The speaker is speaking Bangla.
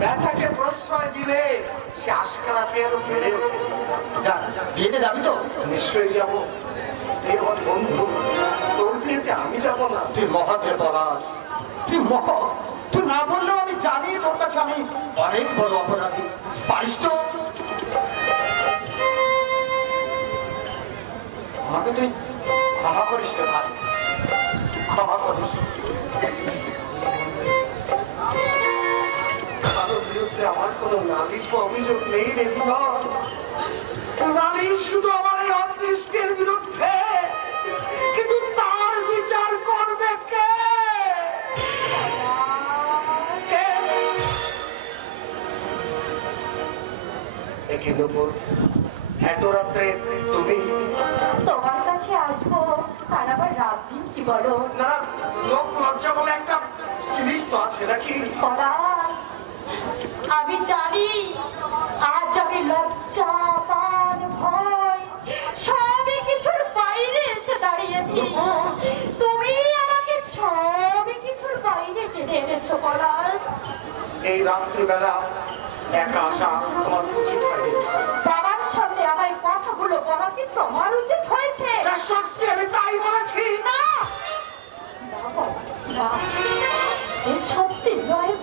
ব্যথাকে প্রশ্রয় দিলে সে আশকারা পেয়ে আরো বেড়ে ওঠে। যা, বিয়েতে যাবি তো? নিশ্চয়ই যাব। তুই আমার বন্ধু, তোর বিয়েতে আমি যাব না? তুই মহাতে পলাশ, তুই মহা। তুই না বললেও আমি জানি তোর কাছে আমি অনেক বড় অপরাধী। পারিস তো? আমাকে তুই ক্ষমা করিস রে ভাই, ক্ষমা করিস। কারোর বিরুদ্ধে আমার কোনো নালিশ বা অভিযোগ নেই রে বিনয়। নালিশ শুধু আমার এই অদৃষ্টের বিরুদ্ধে, কিন্তু তার বিচার করবে কে? কে? একে নূপুর, এত রাত্রে তুমি? তোমার কাছে আসবো, তার আবার রাত দিন কি বলো? না, লোক লজ্জা বলে একটা জিনিস তো আছে নাকি? পলাশ, আমি জানি আজ আমি লজ্জা, মান, ভয় সবই কিছুর বাইরে এসে দাঁড়িয়েছি। তুমি আমাকে সবই কিছুর বাইরে টেনে এনেছো পলাশ। এই রাত্রিবেলা একা আসা তোমার উচিত হয়নি। বাবার সামনে আমার কথাগুলো বলা কি তোমার উচিত হয়েছে? যা সত্যি